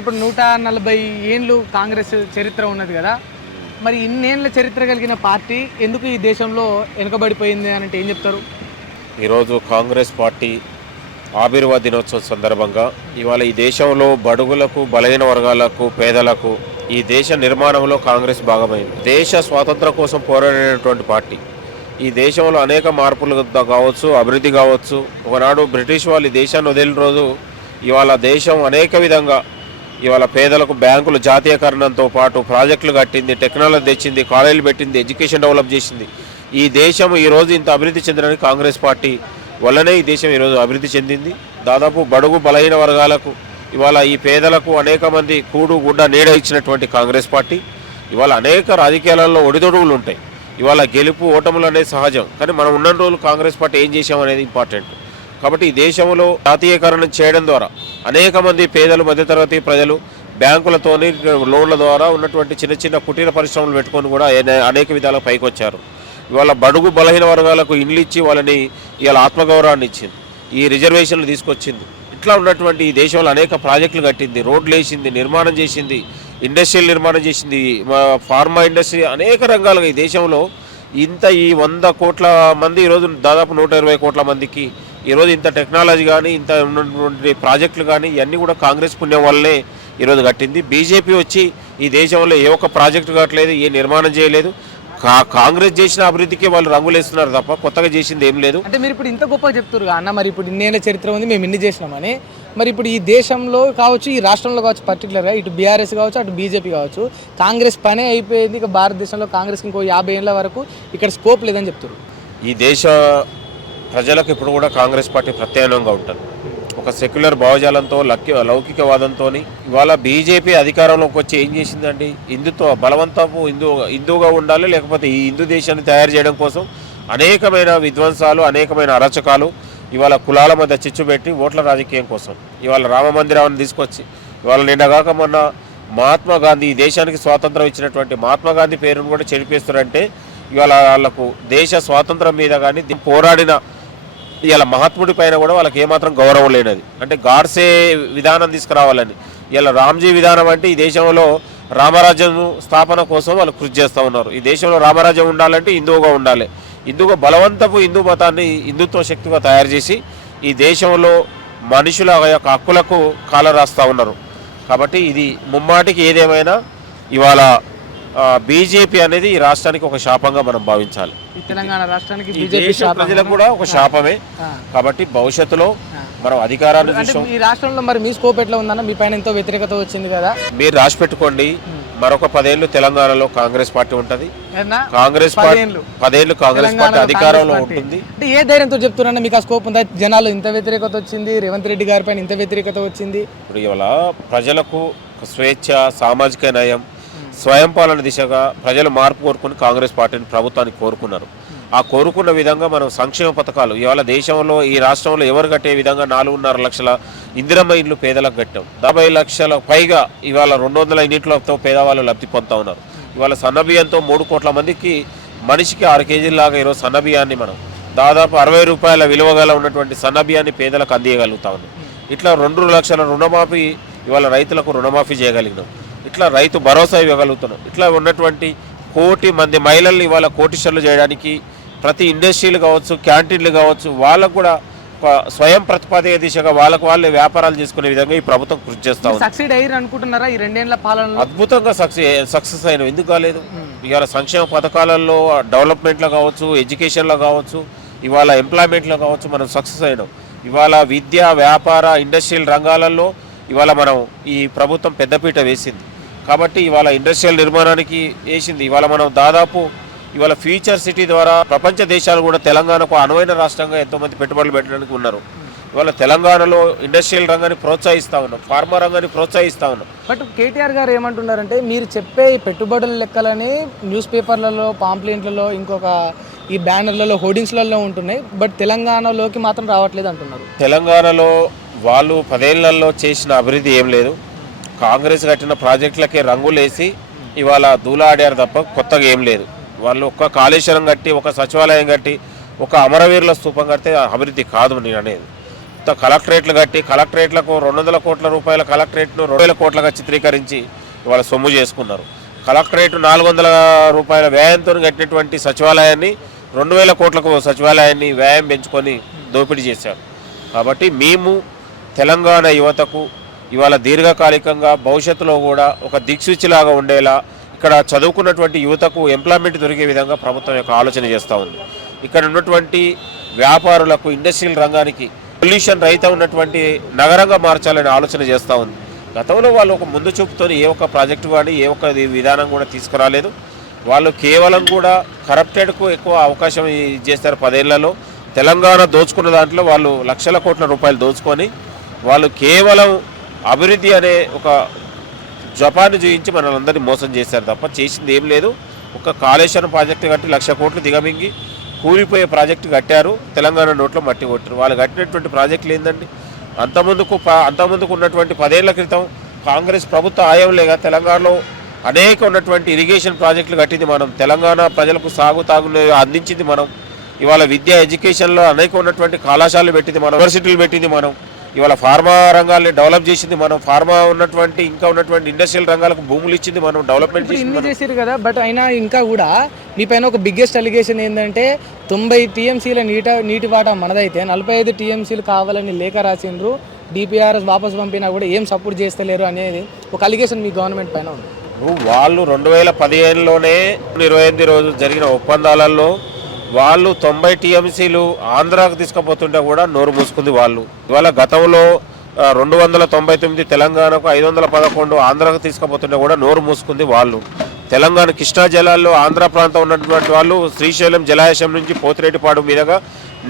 ఇప్పుడు 140 ఏండ్లు కాంగ్రెస్ చరిత్ర ఉన్నది కదా, మరి ఇన్నేళ్ల చరిత్ర కలిగిన పార్టీ ఎందుకు ఈ దేశంలో వెనుకబడిపోయింది అని అంటే ఏం చెప్తారు? ఈరోజు కాంగ్రెస్ పార్టీ ఆవిర్భావ దినోత్సవం సందర్భంగా ఇవాళ ఈ దేశంలో బడుగులకు, బలహీన వర్గాలకు, పేదలకు ఈ దేశ నిర్మాణంలో కాంగ్రెస్ భాగమైంది. దేశ స్వాతంత్రం కోసం పోరాడినటువంటి పార్టీ. ఈ దేశంలో అనేక మార్పులు కావచ్చు, అభివృద్ధి కావచ్చు. ఒకనాడు బ్రిటిష్ వాళ్ళు ఈ దేశాన్ని వదిలిన రోజు ఇవాళ దేశం అనేక విధంగా ఇవాళ పేదలకు బ్యాంకులు జాతీయకరణంతో పాటు ప్రాజెక్టులు కట్టింది, టెక్నాలజీ తెచ్చింది, కాలేజీలు పెట్టింది, ఎడ్యుకేషన్ డెవలప్ చేసింది. ఈ దేశం ఈరోజు ఇంత అభివృద్ధి చెందడానికి కాంగ్రెస్ పార్టీ వల్లనే ఈ దేశం ఈరోజు అభివృద్ధి చెందింది. దాదాపు బడుగు బలహీన వర్గాలకు ఇవాళ ఈ పేదలకు అనేక మంది కూడు గుడ్డ నీడ ఇచ్చినటువంటి కాంగ్రెస్ పార్టీ ఇవాళ అనేక రాజకీయాలలో ఒడిదొడుగులు ఉంటాయి. ఇవాళ గెలుపు ఓటములు అనేది సహజం, కానీ మనం ఉన్న రోజులు కాంగ్రెస్ పార్టీ ఏం చేశామనేది ఇంపార్టెంట్. కాబట్టి ఈ దేశంలో జాతీయకరణ చేయడం ద్వారా అనేక మంది పేదలు, మధ్యతరగతి ప్రజలు బ్యాంకులతోని లోన్ల ద్వారా ఉన్నటువంటి చిన్న చిన్న కుటీర పరిశ్రమలు పెట్టుకొని కూడా అనేక విధాలుగా పైకి వచ్చారు. ఇవాళ బడుగు బలహీన వర్గాలకు ఇండ్లు ఇచ్చి వాళ్ళని ఇవాళ ఆత్మగౌరవాన్ని ఇచ్చింది, ఈ రిజర్వేషన్లు తీసుకొచ్చింది. ఇట్లా ఉన్నటువంటి ఈ దేశంలో అనేక ప్రాజెక్టులు కట్టింది, రోడ్లు వేసింది, నిర్మాణం చేసింది, ఇండస్ట్రియల్ నిర్మాణం చేసింది, ఫార్మా ఇండస్ట్రీ, అనేక రంగాలుగా ఈ దేశంలో ఇంత ఈ 100 కోట్ల మంది ఈరోజు దాదాపు 120 కోట్ల మందికి ఈరోజు ఇంత టెక్నాలజీ కానీ, ఇంత ఉన్నటువంటి ప్రాజెక్టులు కానీ ఇవన్నీ కూడా కాంగ్రెస్ పుణ్యం వల్లనే ఈరోజు కట్టింది. బీజేపీ వచ్చి ఈ దేశంలో ఏ ఒక్క ప్రాజెక్టు కట్టలేదు, ఏ నిర్మాణం చేయలేదు. కాంగ్రెస్ చేసిన అభివృద్ధికి వాళ్ళు రంగులేస్తున్నారు తప్ప కొత్తగా చేసింది ఏం లేదు. అంటే మీరు ఇప్పుడు ఇంత గొప్పగా చెప్తారు అన్న, మరి ఇప్పుడు ఇన్నేళ్ళ చరిత్ర ఉంది, మేము ఇన్ని చేసినామని. మరి ఇప్పుడు ఈ దేశంలో కావచ్చు, ఈ రాష్ట్రంలో కావచ్చు, పర్టికులర్గా ఇటు బీఆర్ఎస్ కావచ్చు, అటు బీజేపీ కావచ్చు, కాంగ్రెస్ పనే అయిపోయింది. ఇక భారతదేశంలో కాంగ్రెస్కి ఇంకో 50 ఏళ్ళ వరకు ఇక్కడ స్కోప్ లేదని చెప్తారు. ఈ దేశ ప్రజలకు ఇప్పుడు కూడా కాంగ్రెస్ పార్టీ ప్రత్యామ్నాయంగా ఉంటుంది. ఒక సెక్యులర్ భావజాలంతో, లౌకికవాదంతో ఇవాళ బీజేపీ అధికారంలోకి వచ్చి ఏం చేసిందండి? హిందుత్వ బలవంతపు హిందువుగా ఉండాలి, లేకపోతే ఈ హిందూ దేశాన్ని తయారు చేయడం కోసం అనేకమైన విధ్వంసాలు, అనేకమైన అరచకాలు, ఇవాళ కులాల మధ్య చిచ్చు పెట్టి ఓట్ల రాజకీయం కోసం ఇవాళ రామ మందిరాన్ని తీసుకొచ్చి ఇవాళ నిన్నగాక మొన్న మహాత్మా గాంధీ, ఈ దేశానికి స్వాతంత్రం ఇచ్చినటువంటి మహాత్మా గాంధీ పేరును కూడా చెరిపేస్తారంటే ఇవాళ వాళ్ళకు దేశ స్వాతంత్రం మీద కానీ పోరాడిన ఇవాళ మహాత్ముడి పైన కూడా వాళ్ళకి ఏమాత్రం గౌరవం లేనది. అంటే గాడ్సే విధానం తీసుకురావాలని ఇవాళ రామ్జీ విధానం అంటే ఈ దేశంలో రామరాజ్యం స్థాపన కోసం వాళ్ళు కృషి చేస్తూ ఉన్నారు. ఈ దేశంలో రామరాజ్యం ఉండాలంటే హిందువుగా ఉండాలి. హిందువుగా బలవంతపు హిందూ మతాన్ని హిందుత్వ శక్తిగా తయారు చేసి ఈ దేశంలో మనుషుల యొక్క హక్కులకు కాలరాస్తూ ఉన్నారు. కాబట్టి ఇది ముమ్మాటికి ఏదేమైనా ఇవాళ బీజేపీ అనేది ఈ రాష్ట్రానికి ఒక శాపంగా మనం భావించాలి. తెలంగాణ రాష్ట్రానికి ప్రజలకు కూడా ఒక శాపమే. కాబట్టి భవిష్యత్తులో మనం అధికారాన్ని చూసాం. ఈ రాష్ట్రంలో మరి మీ స్కోప్ ఎట్లా ఉందన్న? మీ పైన ఎంతో వ్యతిరేకత వచ్చింది కదా, మీరు రాసి పెట్టుకోండి. మరొక 10 ఏళ్ళు తెలంగాణలో కాంగ్రెస్ పార్టీ ఉంటుంది. కాంగ్రెస్ పార్టీ 10 ఏళ్ళు కాంగ్రెస్ పార్టీ అధికారంలో ఉంటుంది. అంటే ఏ ధైర్యంతో చెప్తున్నా మీకు ఆ స్కోప్ ఉందా? జనాలు ఇంత వ్యతిరేకత వచ్చింది, రేవంత్ రెడ్డి గారి పైన ఇంత వ్యతిరేకత వచ్చింది. ఇప్పుడు ఇవాళ ప్రజలకు స్వేచ్ఛ, సామాజిక న్యాయం, స్వయం పాలన దిశగా ప్రజలు మార్పు కోరుకుని కాంగ్రెస్ పార్టీని, ప్రభుత్వాన్ని కోరుకున్నారు. ఆ కోరుకున్న విధంగా మనం సంక్షేమ పథకాలు ఇవాళ దేశంలో, ఈ రాష్ట్రంలో ఎవరు కట్టే విధంగా 4.5 లక్షల ఇందిరమ్మ ఇండ్లు పేదలకు కట్టాం. 70 లక్షల పైగా ఇవాళ 200 యూనిట్లతో పేదవాళ్ళు లబ్ధి పొందుతూ ఉన్నారు. ఇవాళ సన్నబియ్యంతో 3 కోట్ల మందికి మనిషికి 6 కేజీలాగా ఈరోజు సన్నబియ్యాన్ని మనం దాదాపు 60 రూపాయల విలువగల ఉన్నటువంటి సన్నబియ్యాన్ని పేదలకు అందియగలుగుతా ఉన్నాం. ఇట్లా 2 లక్షల రుణమాఫీ ఇవాళ రైతులకు రుణమాఫీ చేయగలిగినాం. ఇట్లా రైతు భరోసా ఇవ్వగలుగుతున్నాం. ఇట్లా ఉన్నటువంటి 1 కోటి మంది మహిళల్ని ఇవాళ కోటీశ్వర్లు చేయడానికి ప్రతి ఇండస్ట్రీలు కావచ్చు, క్యాంటీన్లు కావచ్చు, వాళ్ళకు కూడా స్వయం ప్రతిపాదక దిశగా వాళ్ళకు వాళ్ళే వ్యాపారాలు చేసుకునే విధంగా ఈ ప్రభుత్వం కృషి చేస్తా ఉంది. సక్సీడ్ అయ్యారు అనుకుంటున్నారా? ఈ 2 ఏళ్ల పాలనలో అద్భుతంగా సక్సెస్ అయిన, ఎందుకు కాలేదు? ఇవాళ సంక్షేమ పథకాలలో, డెవలప్మెంట్లో కావచ్చు, ఎడ్యుకేషన్లో కావచ్చు, ఇవాళ ఎంప్లాయ్మెంట్లో కావచ్చు మనం సక్సెస్ అయినాం. ఇవాళ విద్య, వ్యాపార, ఇండస్ట్రియల్ రంగాలలో ఇవాళ మనం ఈ ప్రభుత్వం పెద్దపీట వేసింది. కాబట్టి ఇవాళ ఇండస్ట్రియల్ నిర్మాణానికి వేసింది. ఇవాళ మనం దాదాపు ఇవాళ ఫ్యూచర్ సిటీ ద్వారా ప్రపంచ దేశాలు కూడా తెలంగాణకు అనువైన రాష్ట్రంగా ఎంతోమంది పెట్టుబడులు పెట్టడానికి ఉన్నారు. ఇవాళ తెలంగాణలో ఇండస్ట్రియల్ రంగాన్ని ప్రోత్సహిస్తూ ఉన్నాం, ఫార్మా రంగాన్ని ప్రోత్సహిస్తూ ఉన్నాం. బట్ కేటీఆర్ గారు ఏమంటున్నారంటే, మీరు చెప్పే పెట్టుబడుల లెక్కలని న్యూస్ పేపర్లలో, పాంప్లెంట్లలో, ఇంకొక ఈ బ్యానర్లలో, హోర్డింగ్స్లలో ఉంటున్నాయి, బట్ తెలంగాణలోకి మాత్రం రావట్లేదు అంటున్నారు. తెలంగాణలో వాళ్ళు 10 ఏళ్లలో చేసిన అభివృద్ధి ఏం లేదు. కాంగ్రెస్ కట్టిన ప్రాజెక్టులకే రంగులేసి ఇవాళ దూలాడారు తప్ప కొత్తగా ఏం లేదు. వాళ్ళు ఒక్క కాళేశ్వరం కట్టి, ఒక సచివాలయం కట్టి, ఒక అమరవీరుల స్తూపం కడితే అభివృద్ధి కాదు నేను అనేది. కలెక్టరేట్లు కట్టి కలెక్టరేట్లకు 200 కోట్ల రూపాయల కలెక్టరేట్ను 2000 కోట్లుగా చిత్రీకరించి ఇవాళ సొమ్ము చేసుకున్నారు. కలెక్టరేట్ 400 రూపాయల వ్యయంతో కట్టినటువంటి సచివాలయాన్ని 2000 కోట్లకు సచివాలయాన్ని వ్యయం పెంచుకొని దోపిడీ చేశారు. కాబట్టి మేము తెలంగాణ యువతకు ఇవాళ దీర్ఘకాలికంగా భవిష్యత్తులో కూడా ఒక దిక్సూచిలాగా ఉండేలా ఇక్కడ చదువుకున్నటువంటి యువతకు ఎంప్లాయ్మెంట్ దొరికే విధంగా ప్రభుత్వం యొక్క ఆలోచన చేస్తూ ఉంది. ఇక్కడ ఉన్నటువంటి వ్యాపారులకు ఇండస్ట్రియల్ రంగానికి పొల్యూషన్ రహిత ఉన్నటువంటి నగరంగా మార్చాలని ఆలోచన చేస్తూ ఉంది. గతంలో వాళ్ళు ఒక ముందు చూపుతో ఏ ఒక్క ప్రాజెక్టు కానీ ఏ ఒక్క విధానం కూడా తీసుకురాలేదు. వాళ్ళు కేవలం కూడా కరప్టెడ్కు ఎక్కువ అవకాశం చేస్తారు. 10 ఏళ్లలో తెలంగాణ దోచుకున్న దాంట్లో వాళ్ళు లక్షల కోట్ల రూపాయలు దోచుకొని వాళ్ళు కేవలం అభివృద్ధి అనే ఒక జపాన్ని చూయించి మనల్ని మోసం చేశారు తప్ప చేసింది ఏం లేదు. ఒక కాళేశ్వరం ప్రాజెక్టు కట్టి 1,00,000 కోట్లు దిగమింగి కూలిపోయే ప్రాజెక్టు కట్టారు. తెలంగాణ నోట్లో మట్టి కొట్టారు. వాళ్ళు కట్టినటువంటి ప్రాజెక్టులు ఏంటండి? అంతకుముందుకు ఉన్నటువంటి 10 ఏళ్ల క్రితం కాంగ్రెస్ ప్రభుత్వ హయాంలోగా తెలంగాణలో అనేక ఉన్నటువంటి ఇరిగేషన్ ప్రాజెక్టులు కట్టింది మనం. తెలంగాణ ప్రజలకు తాగునీరు అందించింది మనం. ఇవాళ విద్యా ఎడ్యుకేషన్లో అనేక ఉన్నటువంటి కళాశాలలు పెట్టింది మనం, యూనివర్సిటీలు పెట్టింది మనం. ఇవాళ ఫార్మా రంగాల్ని డెవలప్ చేసింది మనం. ఫార్మా ఉన్నటువంటి ఇంకా ఉన్నటువంటి ఇండస్ట్రియల్ రంగాలకు భూములు ఇచ్చింది మనం, డెవలప్మెంట్ చేసారు కదా. బట్ అయినా ఇంకా కూడా మీ పైన ఒక బిగ్గెస్ట్ అలిగేషన్ ఏంటంటే 90 టీఎంసీల నీటి వాటా మనదైతే 45 టీఎంసీలు కావాలని లేఖ రాసిండ్రు. డిపిఆర్ఎస్ వాపసు పంపినా కూడా ఏం సపోర్ట్ చేస్తలేరు అనేది ఒక అలిగేషన్ మీ గవర్నమెంట్ పైన ఉంది. వాళ్ళు 2015లోనే 28 రోజులు జరిగిన ఒప్పందాలలో వాళ్ళు 90 టీఎంసీలు ఆంధ్రాకు తీసుకుపోతుంటే కూడా నోరు మూసుకుంది వాళ్ళు. ఇవాళ గతంలో 299 తెలంగాణకు, 511 ఆంధ్రాకు తీసుకుపోతుంటే కూడా నోరు మూసుకుంది వాళ్ళు. తెలంగాణ కృష్ణా జలాల్లో ఆంధ్ర ప్రాంతం ఉన్నటువంటి వాళ్ళు శ్రీశైలం జలాశయం నుంచి పోతిరెడ్డిపాడు మీదుగా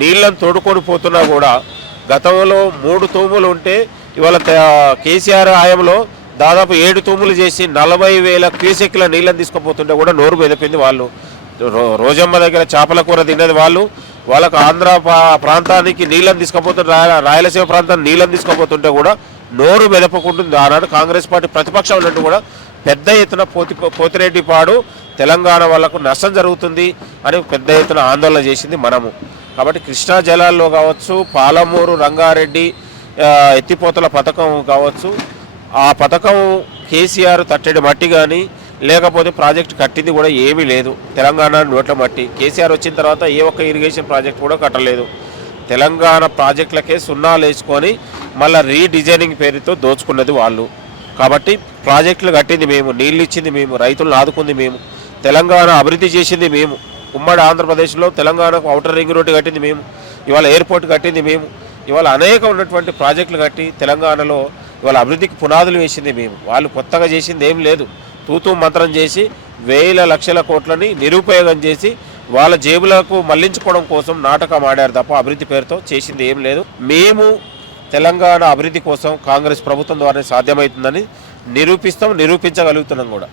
నీళ్ళను తోడుకొని పోతున్నా కూడా గతంలో 3 తూములు ఉంటే ఇవాళ కేసీఆర్ హయాంలో దాదాపు 7 తూములు చేసి 40,000 క్యూసెక్ల నీళ్ళని తీసుకుపోతుంటే కూడా నోరు మెదిపింది వాళ్ళు. రోజమ్మ దగ్గర చేపల కూర తిన్నది వాళ్ళు. వాళ్ళకు ఆంధ్ర ప్రాంతానికి నీళ్ళని తీసుకుపోతుంటే, రాయలసీమ ప్రాంతానికి నీళ్ళని తీసుకుపోతుంటే కూడా నోరు మెదపకుంటుంది. ఆనాడు కాంగ్రెస్ పార్టీ ప్రతిపక్షం ఉన్నట్టు కూడా పెద్ద ఎత్తున పోతిరెడ్డిపాడు తెలంగాణ వాళ్ళకు నష్టం జరుగుతుంది అని పెద్ద ఎత్తున ఆందోళన చేసింది మనము. కాబట్టి కృష్ణా జలాల్లో కావచ్చు, పాలమూరు రంగారెడ్డి ఎత్తిపోతల పథకం కావచ్చు, ఆ పథకం కేసీఆర్ తట్టెడి మట్టి కానీ లేకపోతే ప్రాజెక్టు కట్టింది కూడా ఏమీ లేదు. తెలంగాణ నోట్ల మట్టి. కేసీఆర్ వచ్చిన తర్వాత ఏ ఒక్క ఇరిగేషన్ ప్రాజెక్ట్ కూడా కట్టలేదు. తెలంగాణ ప్రాజెక్టులకే సున్నాలు వేసుకొని మళ్ళీ రీడిజైనింగ్ పేరుతో దోచుకున్నది వాళ్ళు. కాబట్టి ప్రాజెక్టులు కట్టింది మేము, నీళ్ళు ఇచ్చింది మేము, రైతులను ఆదుకుంది మేము, తెలంగాణ అభివృద్ధి చేసింది మేము. ఉమ్మడి ఆంధ్రప్రదేశ్లో తెలంగాణకు ఔటర్ రింగ్ రోడ్డు కట్టింది మేము, ఇవాళ ఎయిర్పోర్ట్ కట్టింది మేము, ఇవాళ అనేక ఉన్నటువంటి ప్రాజెక్టులు కట్టి తెలంగాణలో ఇవాళ అభివృద్ధికి పునాదులు వేసింది మేము. వాళ్ళు కొత్తగా చేసింది ఏం లేదు. తూతూ మంత్రం చేసి వేల లక్షల కోట్లని నిరుపయోగం చేసి వాళ్ళ జేబులకు మళ్లించుకోవడం కోసం నాటకం ఆడారు తప్ప అభివృద్ధి పేరుతో చేసింది ఏం లేదు. మేము తెలంగాణ అభివృద్ధి కోసం కాంగ్రెస్ ప్రభుత్వం ద్వారా సాధ్యమవుతుందని నిరూపిస్తాం, నిరూపించగలుగుతున్నాం కూడా.